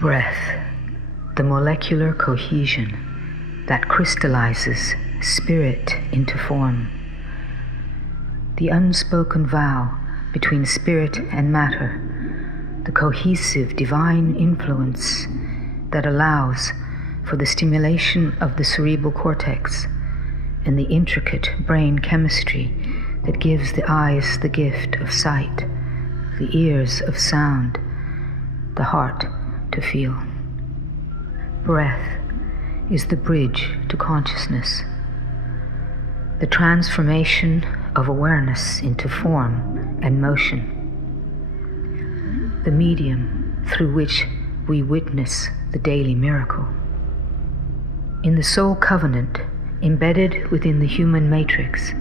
Breath, the molecular cohesion that crystallizes spirit into form. The unspoken vow between spirit and matter, the cohesive divine influence that allows for the stimulation of the cerebral cortex and the intricate brain chemistry that gives the eyes the gift of sight, the ears of sound, the heart to feel. Breath is the bridge to consciousness, the transformation of awareness into form and motion, the medium through which we witness the daily miracle. In the soul covenant, embedded within the human matrix,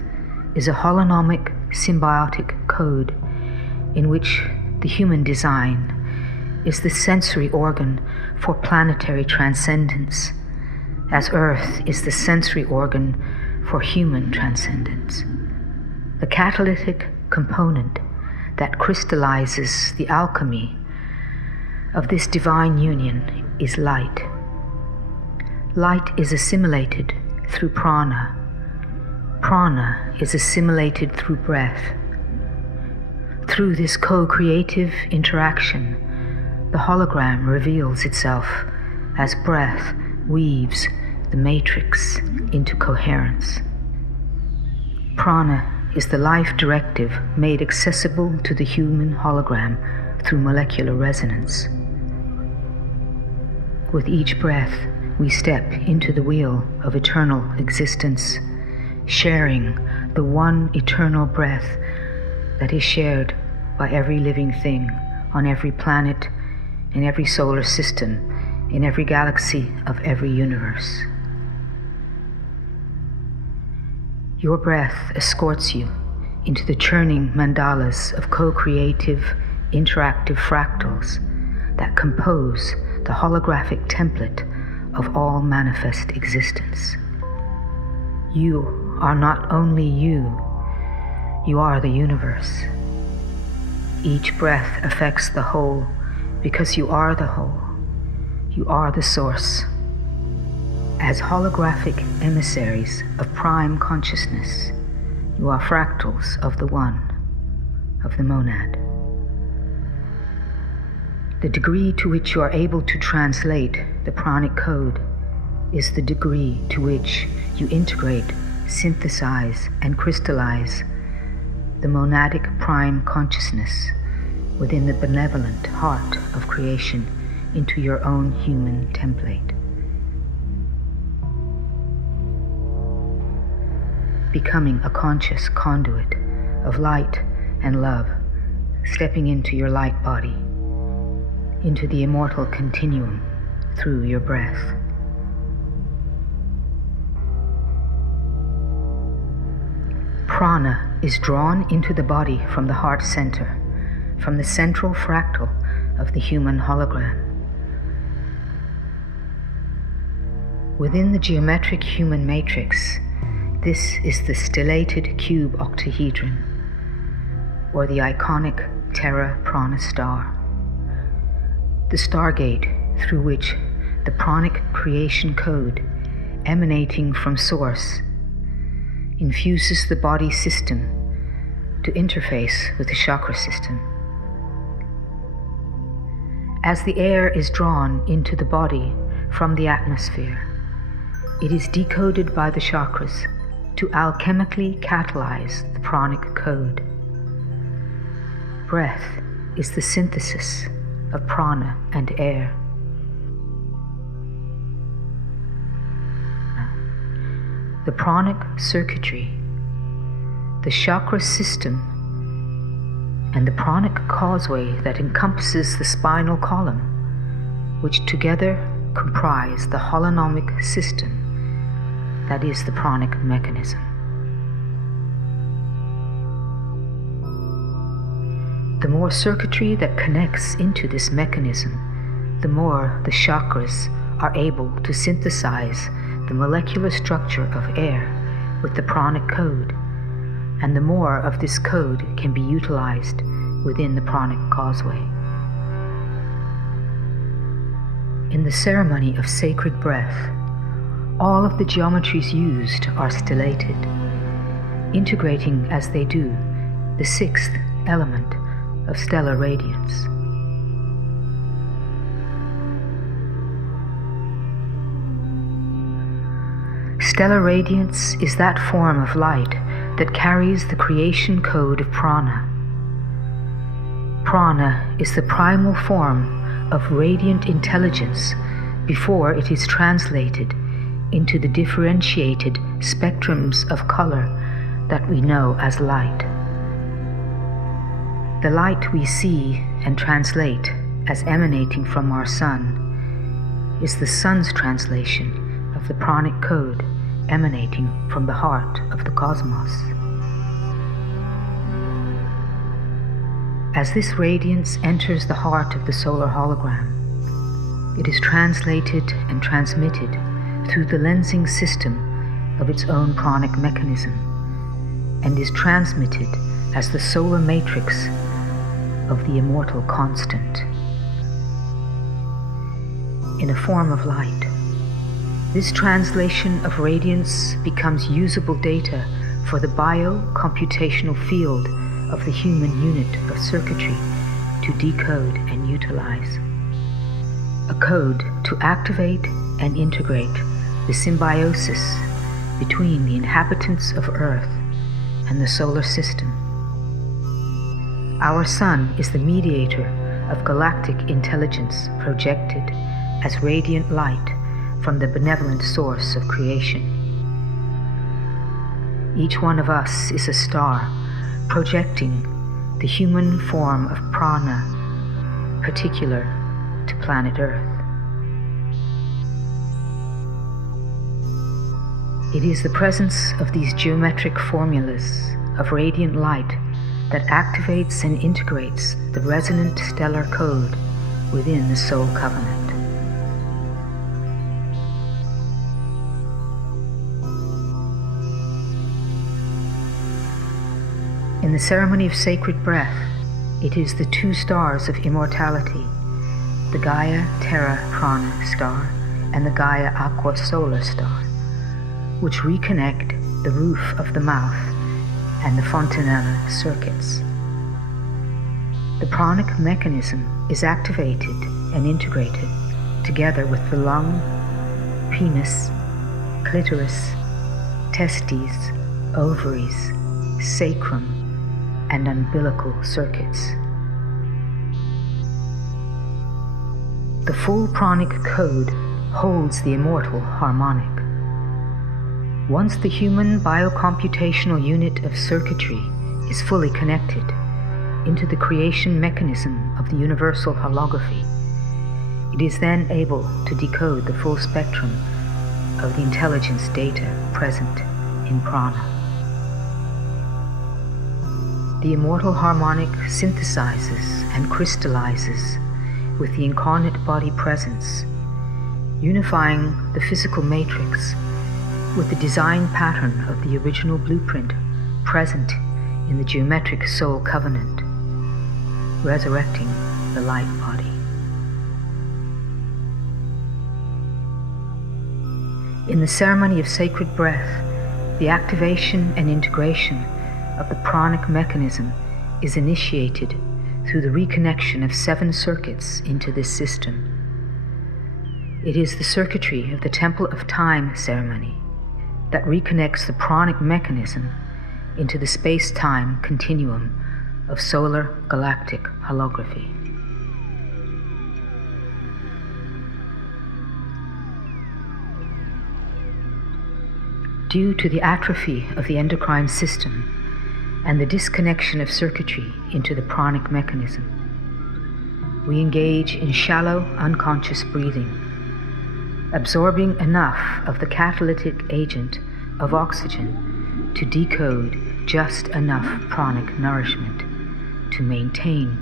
is a holonomic symbiotic code in which the human design is the sensory organ for planetary transcendence, as Earth is the sensory organ for human transcendence. The catalytic component that crystallizes the alchemy of this divine union is light. Light is assimilated through prana. Prana is assimilated through breath. Through this co-creative interaction, the hologram reveals itself as breath weaves the matrix into coherence. Prana is the life directive made accessible to the human hologram through molecular resonance. With each breath, we step into the wheel of eternal existence, sharing the one eternal breath that is shared by every living thing on every planet, in every solar system, in every galaxy of every universe. Your breath escorts you into the churning mandalas of co-creative, interactive fractals that compose the holographic template of all manifest existence. You are not only you, you are the universe. Each breath affects the whole because you are the whole. You are the source. As holographic emissaries of prime consciousness, you are fractals of the one, of the monad. The degree to which you are able to translate the pranic code is the degree to which you integrate, synthesize, and crystallize the monadic prime consciousness within the benevolent heart of creation into your own human template. Becoming a conscious conduit of light and love, stepping into your light body, into the immortal continuum through your breath. Prana is drawn into the body from the heart center, from the central fractal of the human hologram. Within the geometric human matrix, this is the stellated cube octahedron, or the iconic Terra Prana star, the stargate through which the pranic creation code, emanating from source, infuses the body system to interface with the chakra system. As the air is drawn into the body from the atmosphere, it is decoded by the chakras to alchemically catalyze the pranic code. Breath is the synthesis of prana and air. The pranic circuitry, the chakra system, and the pranic causeway that encompasses the spinal column, which together comprise the holonomic system that is the pranic mechanism. The more circuitry that connects into this mechanism, the more the chakras are able to synthesize the molecular structure of air with the pranic code, and the more of this code can be utilized within the pranic causeway. In the ceremony of sacred breath, all of the geometries used are stellated, integrating as they do the sixth element of stellar radiance. Stellar radiance is that form of light that carries the creation code of prana. Prana is the primal form of radiant intelligence before it is translated into the differentiated spectrums of color that we know as light. The light we see and translate as emanating from our sun is the sun's translation of the pranic code emanating from the heart of the cosmos. As this radiance enters the heart of the solar hologram, it is translated and transmitted through the lensing system of its own pranic mechanism, and is transmitted as the solar matrix of the immortal constant. In a form of light, this translation of radiance becomes usable data for the bio-computational field of the human unit of circuitry to decode and utilize. A code to activate and integrate the symbiosis between the inhabitants of Earth and the solar system. Our sun is the mediator of galactic intelligence projected as radiant light from the benevolent source of creation. Each one of us is a star projecting the human form of prana, particular to planet Earth. It is the presence of these geometric formulas of radiant light that activates and integrates the resonant stellar code within the soul covenant. In the ceremony of sacred breath, it is the two stars of immortality, the Gaia Terra Prana star and the Gaia Aqua Solar star, which reconnect the roof of the mouth and the fontanella circuits. The pranic mechanism is activated and integrated together with the lung, penis, clitoris, testes, ovaries, sacrum, and umbilical circuits. The full pranic code holds the immortal harmonic. Once the human biocomputational unit of circuitry is fully connected into the creation mechanism of the universal holography, it is then able to decode the full spectrum of the intelligence data present in prana. The immortal harmonic synthesizes and crystallizes with the incarnate body presence, unifying the physical matrix with the design pattern of the original blueprint present in the geometric soul covenant, resurrecting the light body. In the ceremony of sacred breath, the activation and integration of the pranic mechanism is initiated through the reconnection of 7 circuits into this system. It is the circuitry of the Temple of Time ceremony that reconnects the pranic mechanism into the space-time continuum of solar galactic holography. Due to the atrophy of the endocrine system and the disconnection of circuitry into the pranic mechanism, we engage in shallow, unconscious breathing, absorbing enough of the catalytic agent of oxygen to decode just enough pranic nourishment to maintain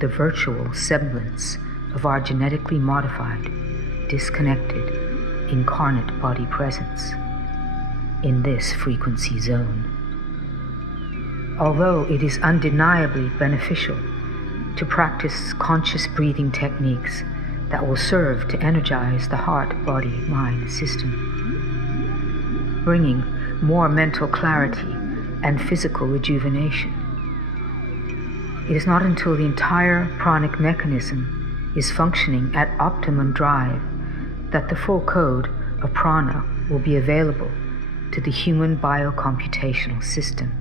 the virtual semblance of our genetically modified, disconnected, incarnate body presence in this frequency zone. Although it is undeniably beneficial to practice conscious breathing techniques that will serve to energize the heart-body-mind system, bringing more mental clarity and physical rejuvenation. It is not until the entire pranic mechanism is functioning at optimum drive that the full code of prana will be available to the human biocomputational system.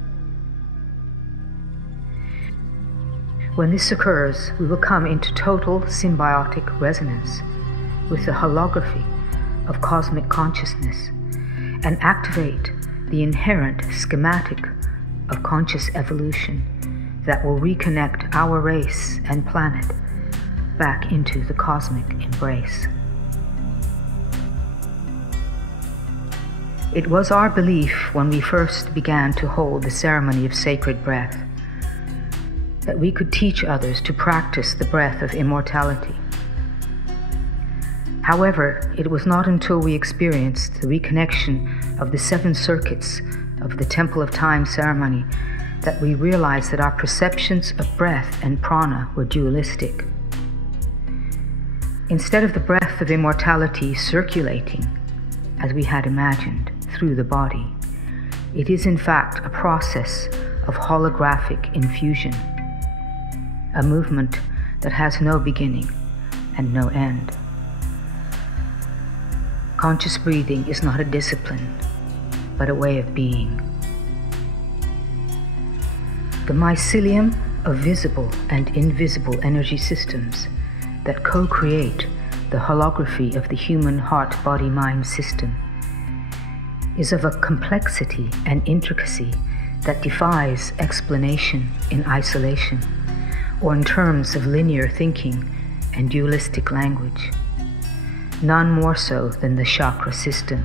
When this occurs, we will come into total symbiotic resonance with the holography of cosmic consciousness and activate the inherent schematic of conscious evolution that will reconnect our race and planet back into the cosmic embrace. It was our belief when we first began to hold the ceremony of sacred breath that we could teach others to practice the breath of immortality. However, it was not until we experienced the reconnection of the 7 circuits of the Temple of Time ceremony that we realized that our perceptions of breath and prana were dualistic. Instead of the breath of immortality circulating, as we had imagined, through the body, it is in fact a process of holographic infusion, a movement that has no beginning and no end. Conscious breathing is not a discipline, but a way of being. The mycelium of visible and invisible energy systems that co-create the holography of the human heart-body-mind system is of a complexity and intricacy that defies explanation in isolation or in terms of linear thinking and dualistic language, none more so than the chakra system.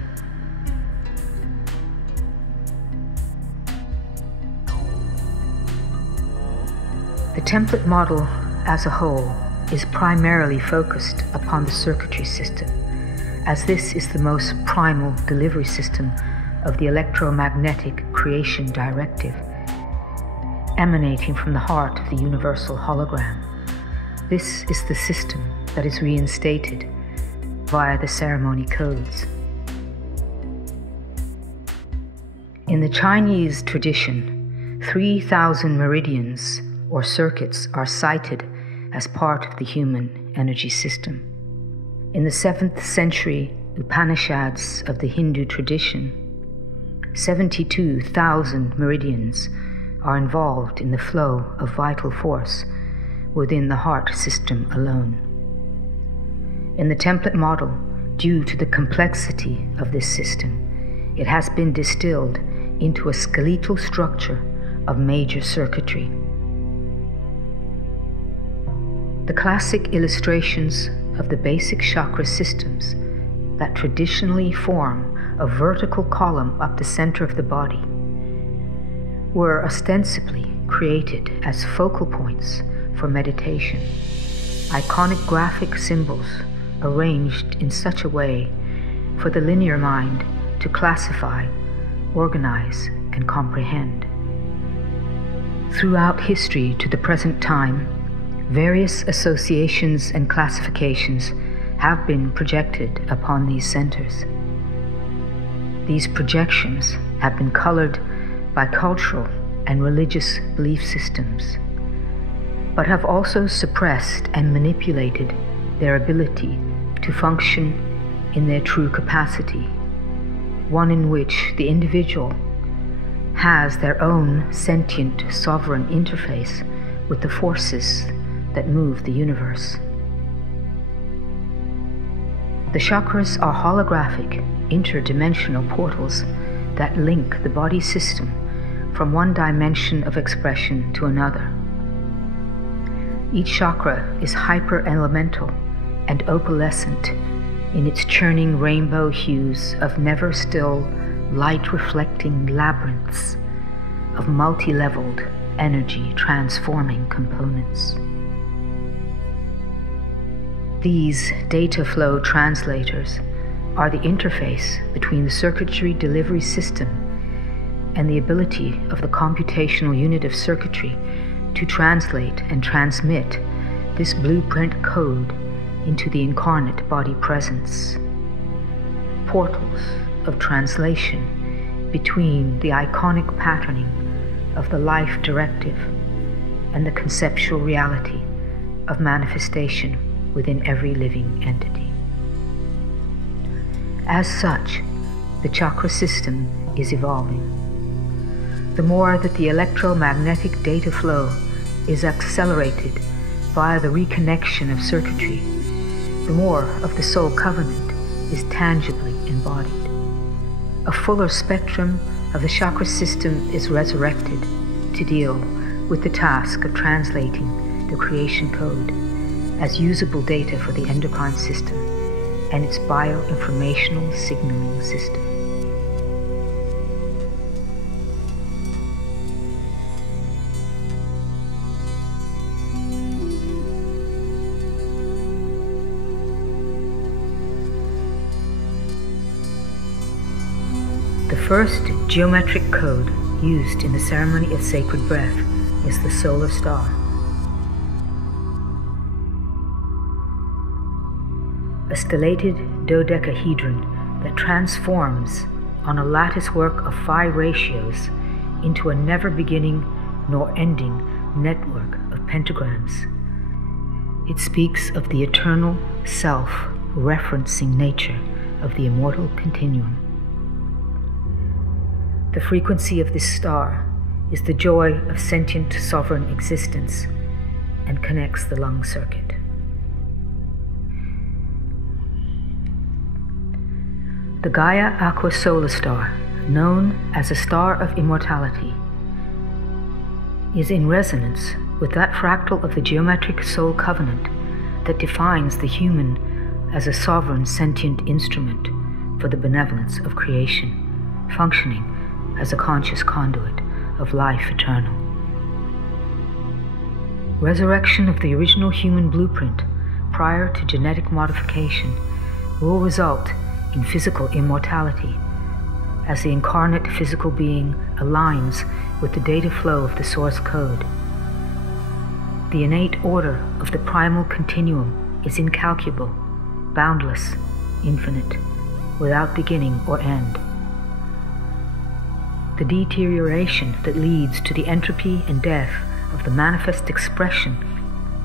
The template model as a whole is primarily focused upon the circuitry system, as this is the most primal delivery system of the electromagnetic creation directive, emanating from the heart of the universal hologram. This is the system that is reinstated via the ceremony codes. In the Chinese tradition, 3,000 meridians or circuits are cited as part of the human energy system. In the 7th century Upanishads of the Hindu tradition, 72,000 meridians are involved in the flow of vital force within the heart system alone. In the template model, due to the complexity of this system, it has been distilled into a skeletal structure of major circuitry. The classic illustrations of the basic chakra systems that traditionally form a vertical column up the center of the body were ostensibly created as focal points for meditation, iconic graphic symbols arranged in such a way for the linear mind to classify, organize, and comprehend. Throughout history to the present time, various associations and classifications have been projected upon these centers. These projections have been colored by cultural and religious belief systems, but have also suppressed and manipulated their ability to function in their true capacity, one in which the individual has their own sentient sovereign interface with the forces that move the universe. The chakras are holographic, interdimensional portals that link the body system from one dimension of expression to another. Each chakra is hyper-elemental and opalescent in its churning rainbow hues of never-still, light-reflecting labyrinths of multi-leveled, energy-transforming components. These data flow translators are the interface between the circuitry delivery system and the ability of the computational unit of circuitry to translate and transmit this blueprint code into the incarnate body presence. Portals of translation between the iconic patterning of the life directive and the conceptual reality of manifestation within every living entity. As such, the chakra system is evolving. The more that the electromagnetic data flow is accelerated via the reconnection of circuitry, the more of the soul covenant is tangibly embodied. A fuller spectrum of the chakra system is resurrected to deal with the task of translating the creation code as usable data for the endocrine system and its bioinformational signaling system. The first geometric code used in the ceremony of sacred breath is the solar star. A stellated dodecahedron that transforms on a lattice work of 5 ratios into a never beginning nor ending network of pentagrams. It speaks of the eternal self-referencing nature of the immortal continuum. The frequency of this star is the joy of sentient sovereign existence and connects the lung circuit. The Gaia Aqua Solar Star, known as a star of immortality, is in resonance with that fractal of the geometric soul covenant that defines the human as a sovereign sentient instrument for the benevolence of creation, functioning as a conscious conduit of life eternal. Resurrection of the original human blueprint prior to genetic modification will result in physical immortality as the incarnate physical being aligns with the data flow of the source code. The innate order of the primal continuum is incalculable, boundless, infinite, without beginning or end. The deterioration that leads to the entropy and death of the manifest expression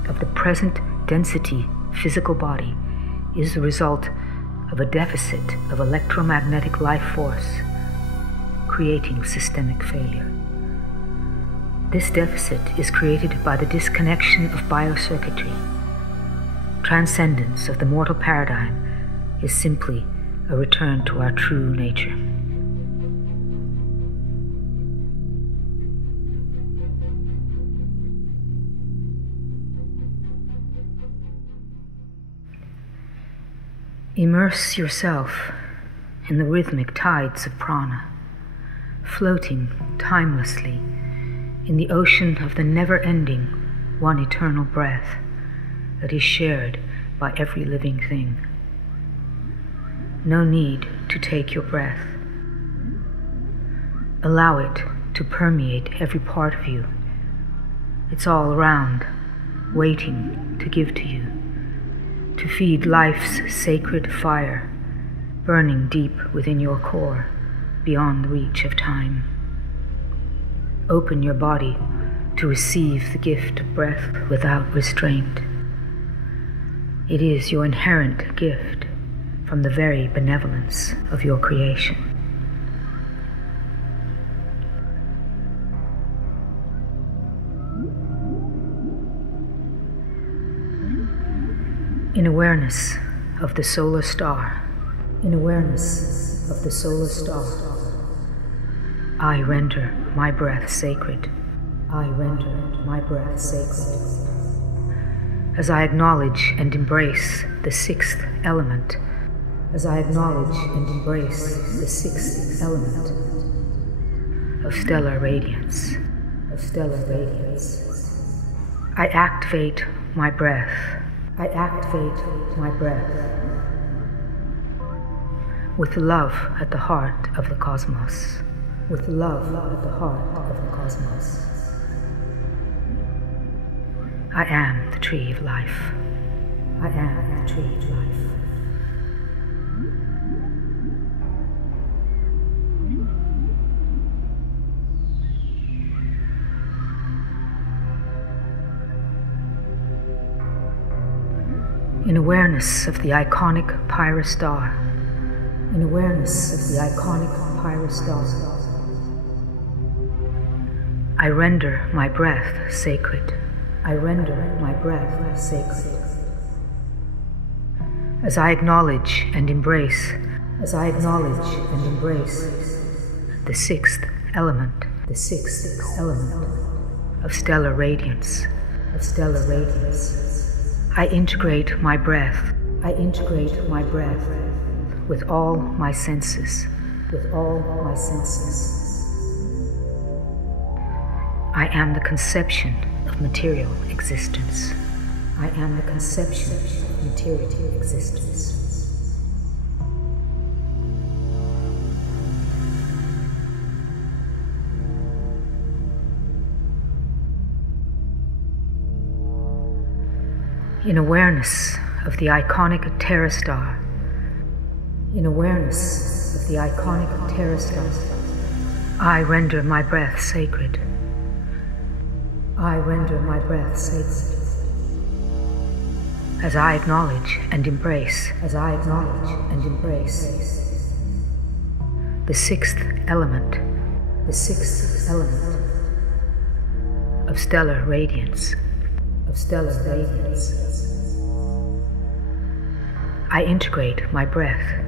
of the present density physical body is the result of a deficit of electromagnetic life force, creating systemic failure. This deficit is created by the disconnection of biocircuitry. Transcendence of the mortal paradigm is simply a return to our true nature. Immerse yourself in the rhythmic tides of prana, floating timelessly in the ocean of the never-ending, one eternal breath that is shared by every living thing. No need to take your breath. Allow it to permeate every part of you. It's all around, waiting to give to you, to feed life's sacred fire, burning deep within your core, beyond the reach of time. Open your body to receive the gift of breath without restraint. It is your inherent gift from the very benevolence of your creation. In awareness of the solar star, in awareness of the solar star, I render my breath sacred. I render my breath sacred. As I acknowledge and embrace the 6th element, as I acknowledge and embrace the 6th element of stellar radiance, I activate my breath. I activate my breath with love at the heart of the cosmos. With love at the heart of the cosmos. I am the tree of life. I am the tree of life. In awareness of the iconic pyrostar, in awareness of the iconic pyrostar, I render my breath sacred. I render my breath sacred. As I acknowledge and embrace, as I acknowledge and embrace the sixth element of stellar radiance, I integrate my breath. I integrate my breath with all my senses. I am the conception of material existence. I am the conception of material existence. In awareness of the iconic pterostar, in awareness of the iconic pterostar, I render my breath sacred. I render my breath sacred. As I acknowledge and embrace, the sixth element of stellar radiance, I integrate my breath.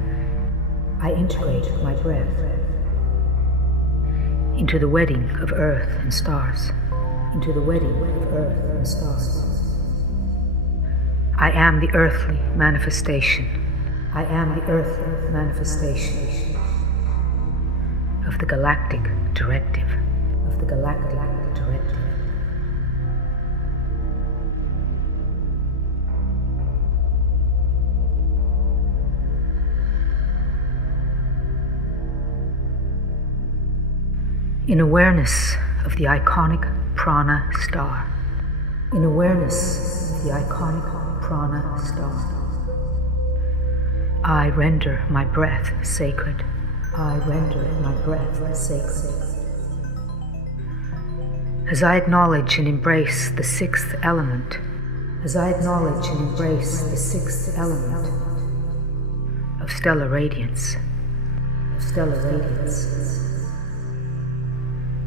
Into the wedding of earth and stars. I am the earthly manifestation. Of the galactic directive. In awareness of the iconic prana star. I render my breath sacred. As I acknowledge and embrace the sixth element, of stellar radiance,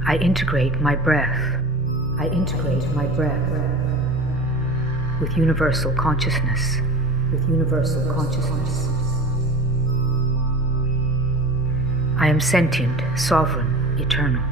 I integrate my breath. With universal consciousness. I am sentient, sovereign, eternal.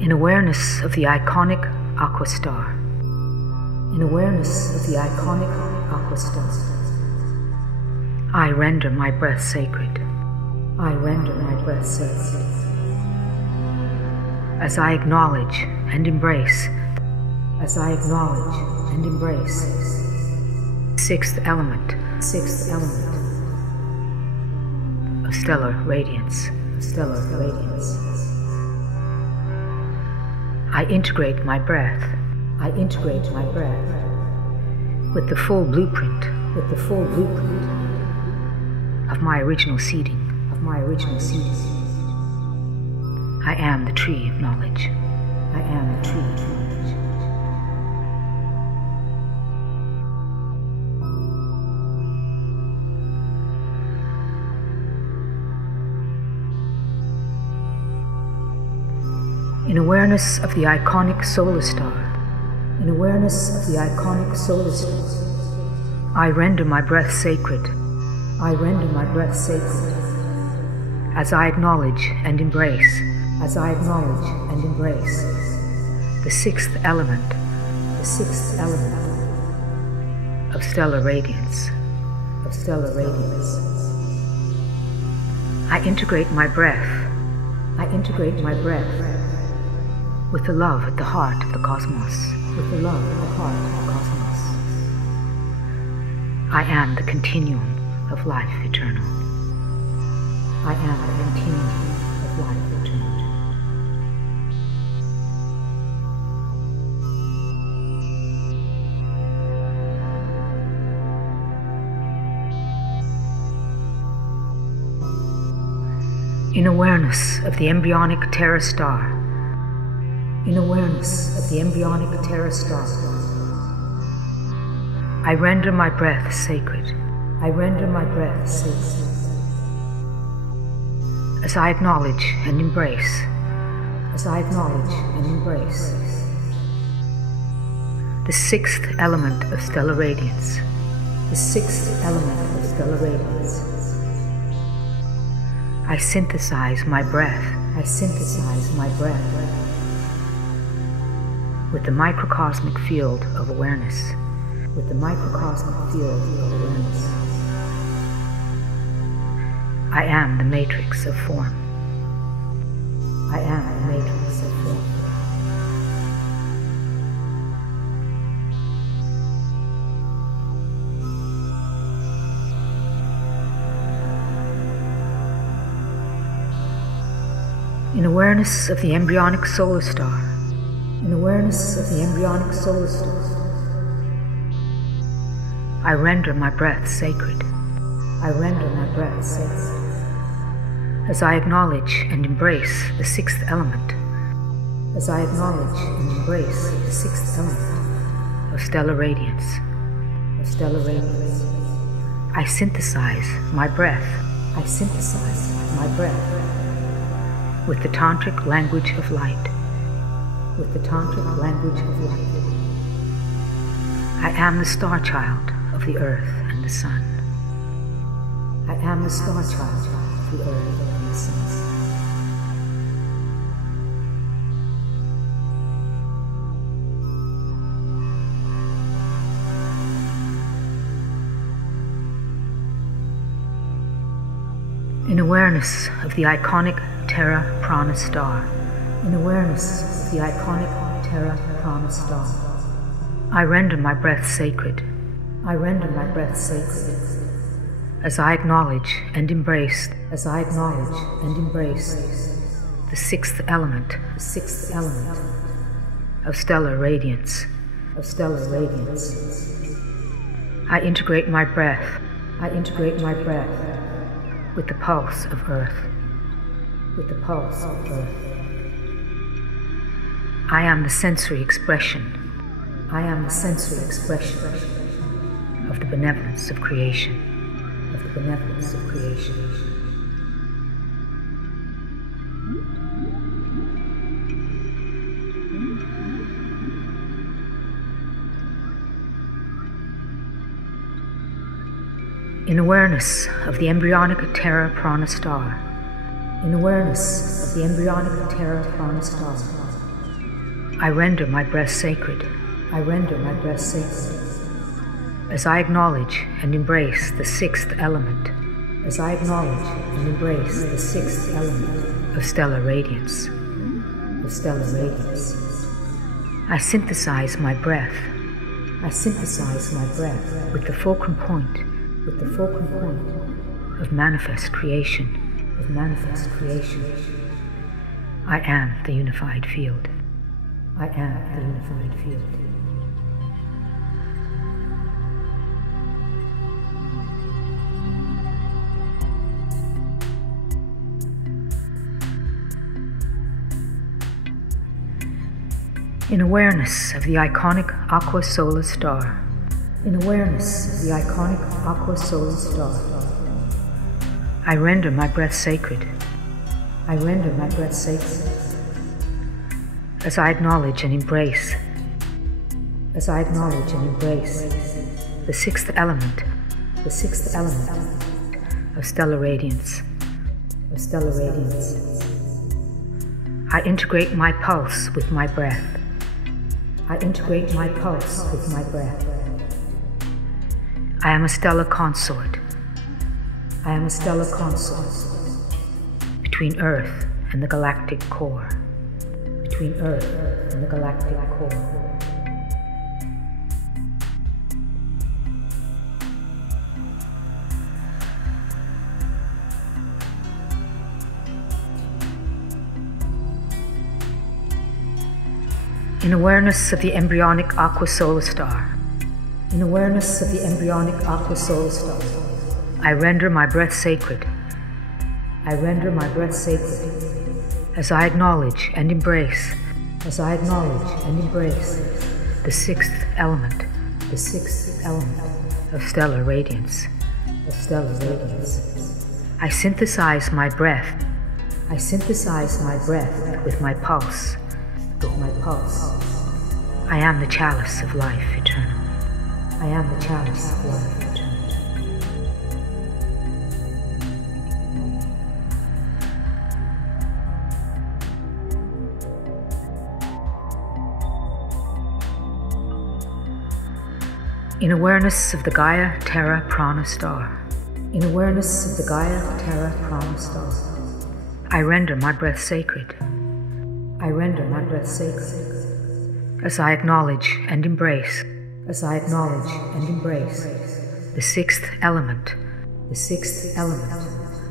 In awareness of the iconic aqua star. I render my breath sacred. As I acknowledge and embrace, sixth element of stellar radiance. I integrate my breath. With the full blueprint of my original seeding. I am the tree of knowledge. In awareness of the iconic solar star. I render my breath sacred. As I acknowledge and embrace, the sixth element of stellar radiance. I integrate my breath. With the love at the heart of the cosmos. I am the continuum of life eternal. I am the continuum of life eternal. In awareness of the embryonic Terra star, in awareness of the embryonic Terra star, I render my breath sacred. I render my breath sacred. As I acknowledge and embrace, as I acknowledge and embrace the sixth element of stellar radiance, the sixth element of stellar radiance. I synthesize my breath. I synthesize my breath with the microcosmic field of awareness. With the microcosmic field of awareness. I am the matrix of form. I am the matrix of form. In awareness of the embryonic solar star, in awareness of the embryonic solar star, I render my breath sacred. I render my breath sacred. As I acknowledge and embrace the sixth element, as I acknowledge and embrace the sixth element of stellar radiance, of stellar radiance, I synthesize my breath. I synthesize my breath with the tantric language of light, with the tantric language of light. I am the star child of the earth and the sun. I am the star child of the earth and the sun. In awareness of the iconic Terra Prana star, in awareness of the iconic Terra Prana star, I render my breath sacred. I render my breath sacred. As I acknowledge and embrace, as I acknowledge and embrace the sixth element of stellar radiance, of stellar radiance. I integrate my breath. I integrate my breath with the pulse of earth, with the pulse of earth. I am the sensory expression. I am the sensory expression of the benevolence of creation, of the benevolence of creation. In awareness of the embryonic Terra Prana star, in awareness of the embryonic Terra Prana star, I render my breath sacred. I render my breath sacred. As I acknowledge and embrace the sixth element, as I acknowledge and embrace the sixth element of stellar radiance, of stellar radiance, I synthesize my breath. I synthesize my breath with the fulcrum point, with the fulcrum point of manifest creation, of manifest creation. I am the unified field. I am the unified field. In awareness of the iconic aqua solar star, in awareness of the iconic aqua solar star, I render my breath sacred. I render my breath sacred. As I acknowledge and embrace, as I acknowledge and embrace the sixth element of stellar radiance, of stellar radiance, I integrate my pulse with my breath. I integrate my pulse with my breath. I am a stellar consort. I am a stellar consort between Earth and the galactic core. Between Earth and the galactic core. In awareness of the embryonic aqua solar star, in awareness of the embryonic aqua solar star, I render my breath sacred. I render my breath sacred as I acknowledge and embrace, as I acknowledge and embrace the sixth element of stellar radiance, of stellar radiance. I synthesize my breath. I synthesize my breath with my pulse, with my pulse. I am the chalice of life eternal. I am the chalice of life eternal. In awareness of the Gaia Terra Prana star, in awareness of the Gaia Terra Prana star, I render my breath sacred. I render my breath sacred as I acknowledge and embrace, as I acknowledge and embrace the sixth element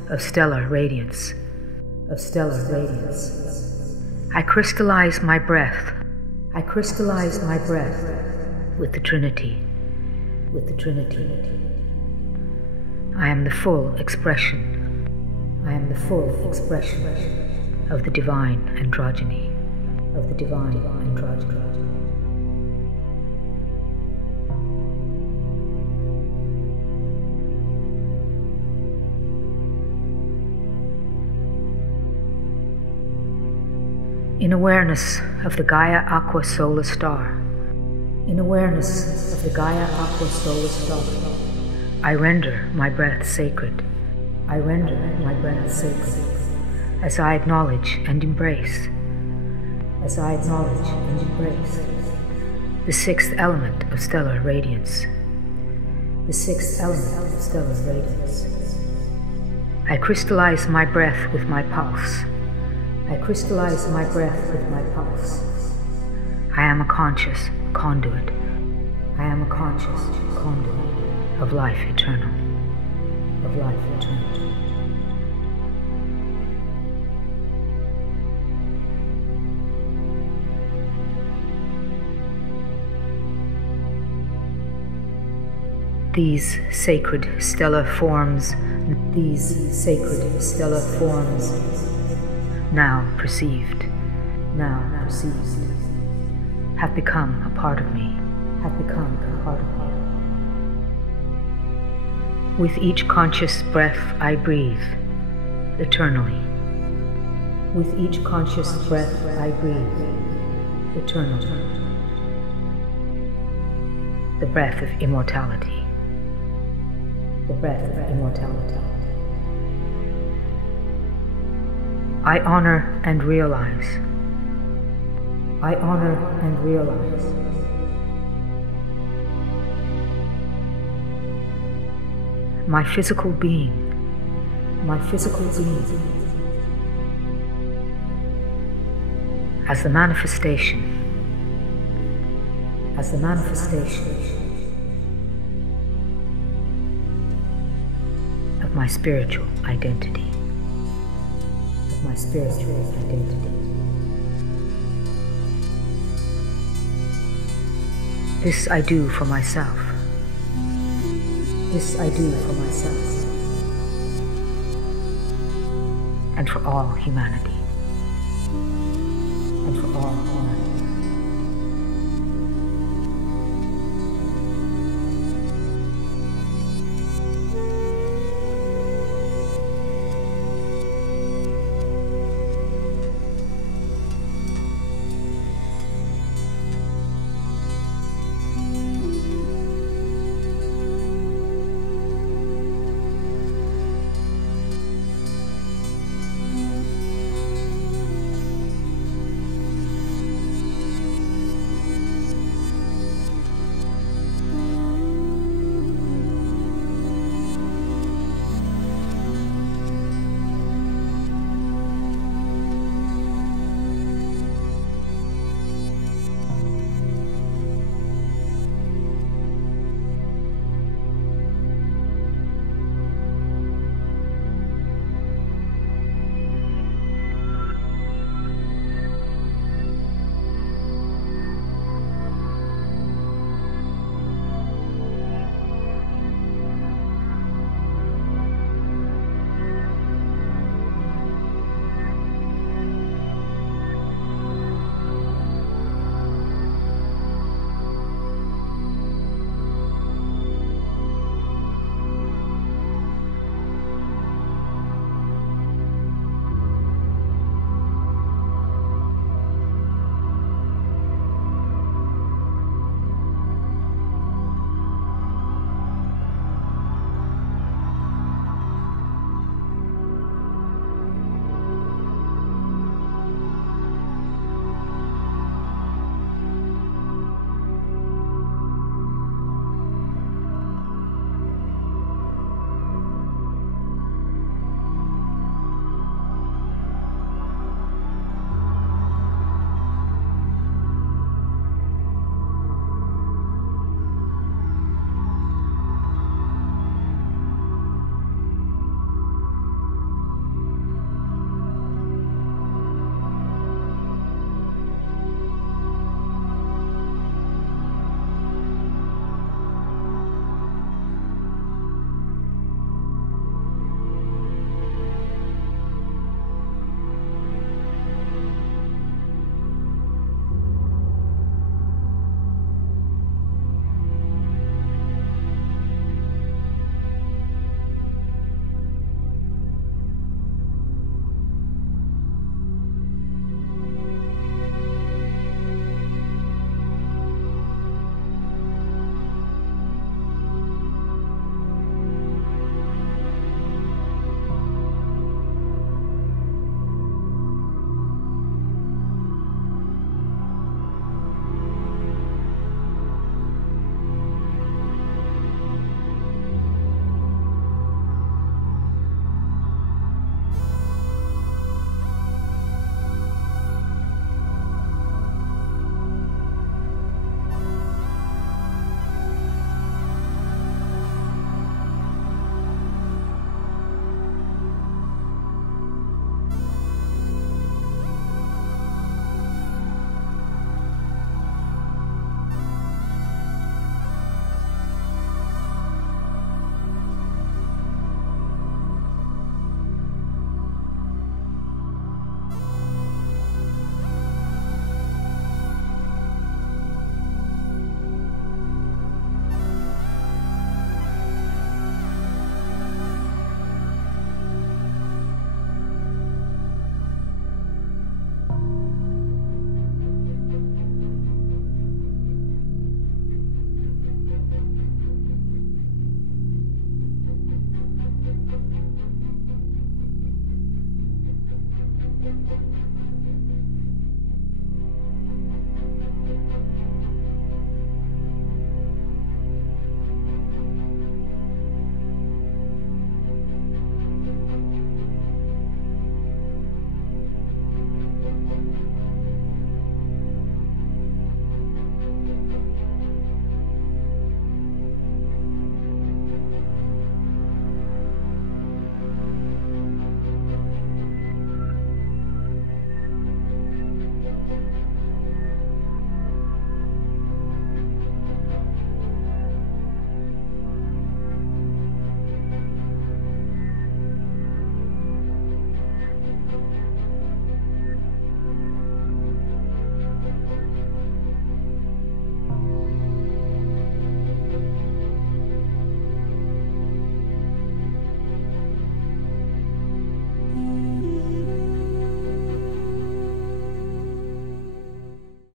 of stellar radiance, of stellar radiance. I crystallize my breath. I crystallize my breath with the Trinity, with the Trinity. I am the full expression. I am the full expression of the divine androgyny, of the divine androgyny. In awareness of the Gaia Aqua Solar Star, in awareness of the Gaia Aqua Solar Star, I render my breath sacred. I render my breath sacred as I acknowledge and embrace, as I acknowledge and embrace the sixth element of stellar radiance, the sixth element of stellar radiance. I crystallize my breath with my pulse. I crystallize my breath with my pulse. I am a conscious conduit. I am a conscious conduit of life eternal, of life eternal. These sacred stellar forms, now perceived, have become a part of me, With each conscious breath I breathe eternally. With each conscious breath I breathe eternally. The breath of immortality. The breath of immortality. I honor and realize. I honor and realize my physical being, as the manifestation of my spiritual identity, This I do for myself. This I do for myself. And for all humanity. And for all humanity.